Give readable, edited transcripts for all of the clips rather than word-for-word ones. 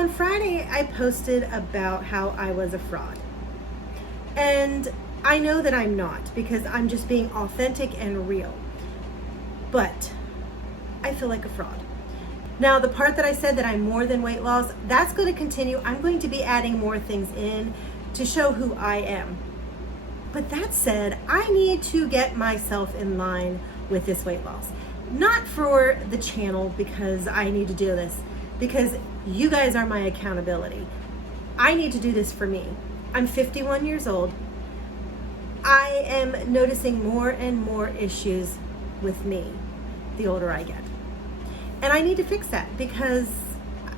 on Friday, I posted about how I was a fraud. And I know that I'm not, because I'm just being authentic and real. But I feel like a fraud. Now, the part that I said that I'm more than weight loss, that's going to continue. I'm going to be adding more things in to show who I am. But that said, I need to get myself in line with this weight loss. Not for the channel, because I need to do this, because you guys are my accountability. I need to do this for me. I'm 51 years old. I am noticing more and more issues with me the older I get. And I need to fix that, because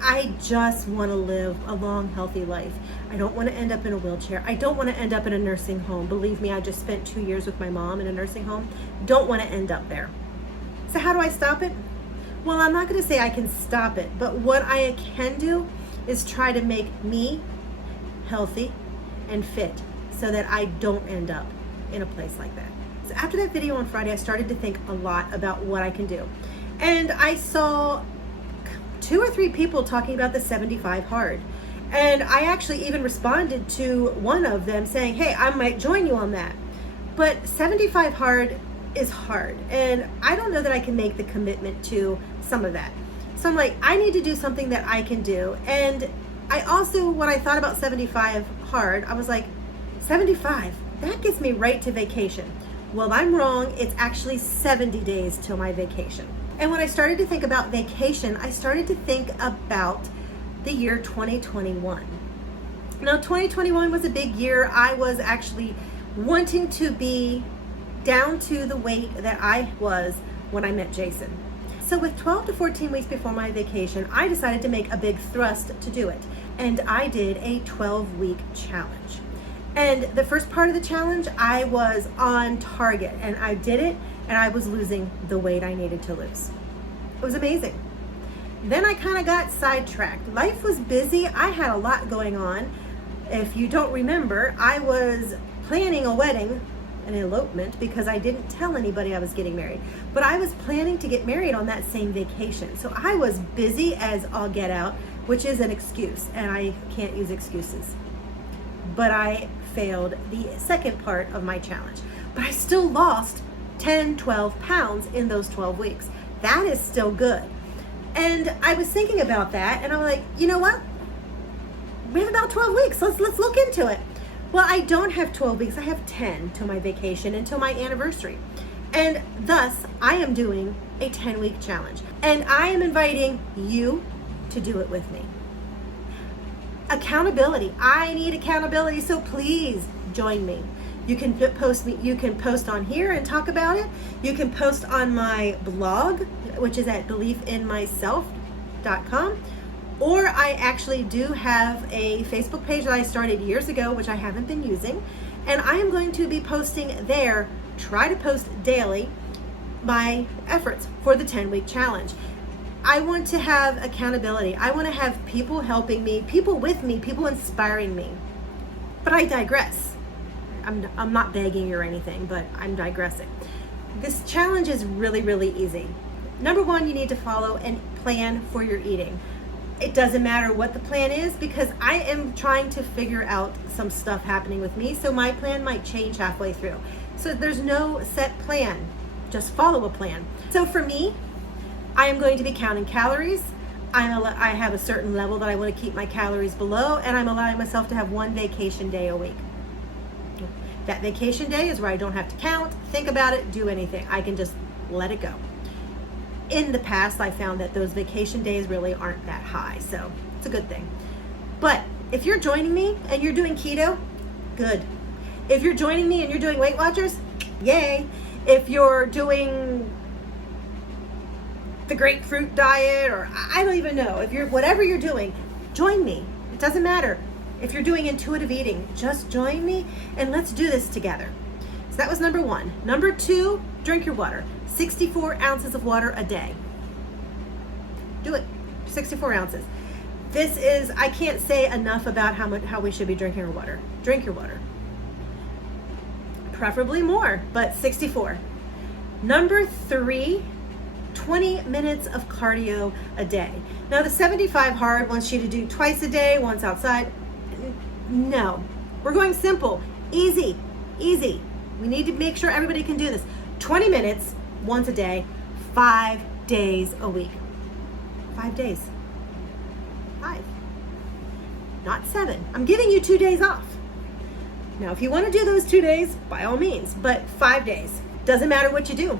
I just want to live a long, healthy life. I don't want to end up in a wheelchair. I don't want to end up in a nursing home. Believe me, I just spent 2 years with my mom in a nursing home. Don't want to end up there. So how do I stop it? Well, I'm not going to say I can stop it, but what I can do is try to make me healthy and fit so that I don't end up in a place like that. So after that video on Friday, I started to think a lot about what I can do. And I saw 2 or 3 people talking about the 75 hard. And I actually even responded to one of them saying, hey, I might join you on that. But 75 hard is hard. And I don't know that I can make the commitment to some of that. So I'm like, I need to do something that I can do. And I also, when I thought about 75 hard, I was like, 75, that gets me right to vacation. Well, I'm wrong. It's actually 70 days till my vacation. And when I started to think about vacation, I started to think about the year 2021. Now, 2021 was a big year. I was actually wanting to be down to the weight that I was when I met Jason. So with 12 to 14 weeks before my vacation, I decided to make a big thrust to do it. And I did a 12-week challenge. And the first part of the challenge, I was on target, and I did it, and I was losing the weight I needed to lose. It was amazing. Then I kind of got sidetracked. Life was busy. I had a lot going on. If you don't remember, I was planning a wedding, an elopement, because I didn't tell anybody I was getting married. But I was planning to get married on that same vacation. So I was busy as all get out, which is an excuse, and I can't use excuses. But I failed the second part of my challenge. But I still lost 10, 12 pounds in those 12 weeks. That is still good. And I was thinking about that, and I'm like, you know what? We have about 12 weeks. Let's look into it. Well, I don't have 12 weeks. I have 10 till my vacation, until my anniversary. And thus, I am doing a 10-week challenge. And I am inviting you to do it with me. Accountability. I need accountability, so please join me. You can post on here and talk about it. You can post on my blog, which is at beliefinmyself.com. Or I actually do have a Facebook page that I started years ago, which I haven't been using. And I am going to be posting there, try to post daily, my efforts for the 10-week challenge. I want to have accountability. I want to have people helping me, people with me, people inspiring me. But I digress. I'm not begging or anything, but I'm digressing. This challenge is really, really easy. Number one, you need to follow and plan for your eating. It doesn't matter what the plan is, because I am trying to figure out some stuff happening with me, so my plan might change halfway through. So there's no set plan, just follow a plan. So for me, I am going to be counting calories. I have a certain level that I want to keep my calories below, and I'm allowing myself to have 1 vacation day a week. That vacation day is where I don't have to count, think about it, do anything. I can just let it go. In the past, I found that those vacation days really aren't that high, so it's a good thing. But if you're joining me and you're doing keto, good. If you're joining me and you're doing Weight Watchers, yay. If you're doing the grapefruit diet, or I don't even know, if you're whatever you're doing, join me. It doesn't matter. If you're doing intuitive eating, just join me and let's do this together. So that was number one. Number two, drink your water. 64 ounces of water a day. Do it. 64 ounces. This is, I can't say enough about how we should be drinking our water. Drink your water. Preferably more, but 64. Number three, 20 minutes of cardio a day. Now the 75 hard wants you to do twice a day, once outside. No, we're going simple, easy. We need to make sure everybody can do this. 20 minutes once a day, 5 days a week. 5 days. 5. Not 7. I'm giving you 2 days off. Now, if you want to do those 2 days, by all means, but 5 days. Doesn't matter what you do.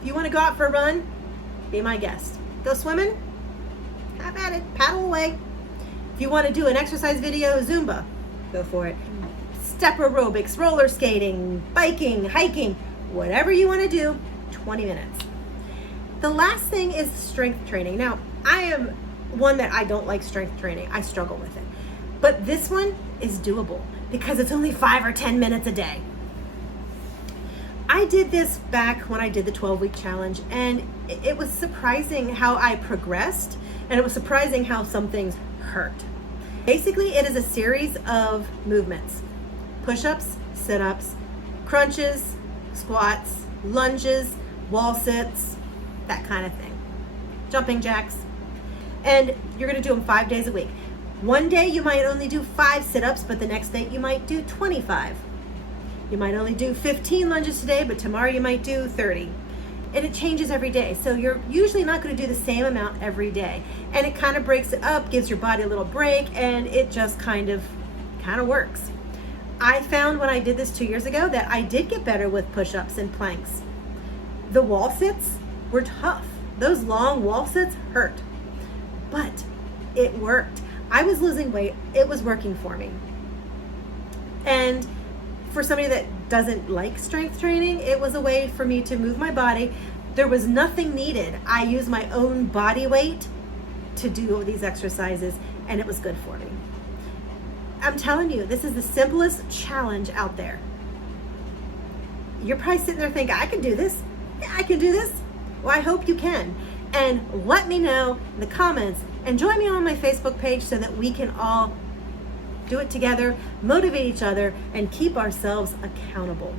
If you want to go out for a run, be my guest. Go swimming? Have at it. Paddle away. If you want to do an exercise video, Zumba, go for it. Step aerobics, roller skating, biking, hiking, whatever you want to do, 20 minutes. The last thing is strength training. Now, I am one that I don't like strength training. I struggle with it. But this one is doable because it's only 5 or 10 minutes a day. I did this back when I did the 12-week challenge, and it was surprising how I progressed, and it was surprising how some things hurt. Basically, it is a series of movements. Push-ups, sit-ups, crunches, squats, lunges, wall sits, that kind of thing. Jumping jacks. And you're going to do them 5 days a week. One day you might only do 5 sit-ups, but the next day you might do 25. You might only do 15 lunges today, but tomorrow you might do 30. And it changes every day. So you're usually not going to do the same amount every day. And it kind of breaks it up, gives your body a little break, and it just kind of works. I found when I did this 2 years ago that I did get better with push-ups and planks. The wall sits were tough. Those long wall sits hurt, but it worked. I was losing weight. It was working for me. And for somebody that doesn't like strength training, it was a way for me to move my body. There was nothing needed. I used my own body weight to do these exercises, and it was good for me. I'm telling you, this is the simplest challenge out there. You're probably sitting there thinking, I can do this. Yeah, I can do this. Well, I hope you can. And let me know in the comments, and join me on my Facebook page so that we can all do it together, motivate each other, and keep ourselves accountable.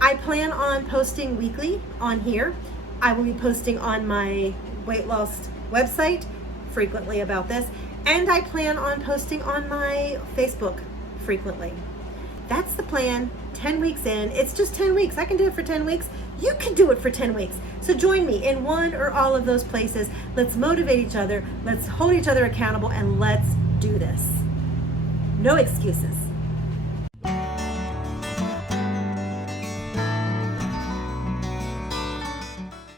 I plan on posting weekly on here. I will be posting on my weight loss website frequently about this, and I plan on posting on my Facebook frequently. That's the plan. 10 weeks in. It's just 10 weeks. I can do it for 10 weeks. You can do it for 10 weeks. So join me in one or all of those places. Let's motivate each other. Let's hold each other accountable, and let's do this. No excuses.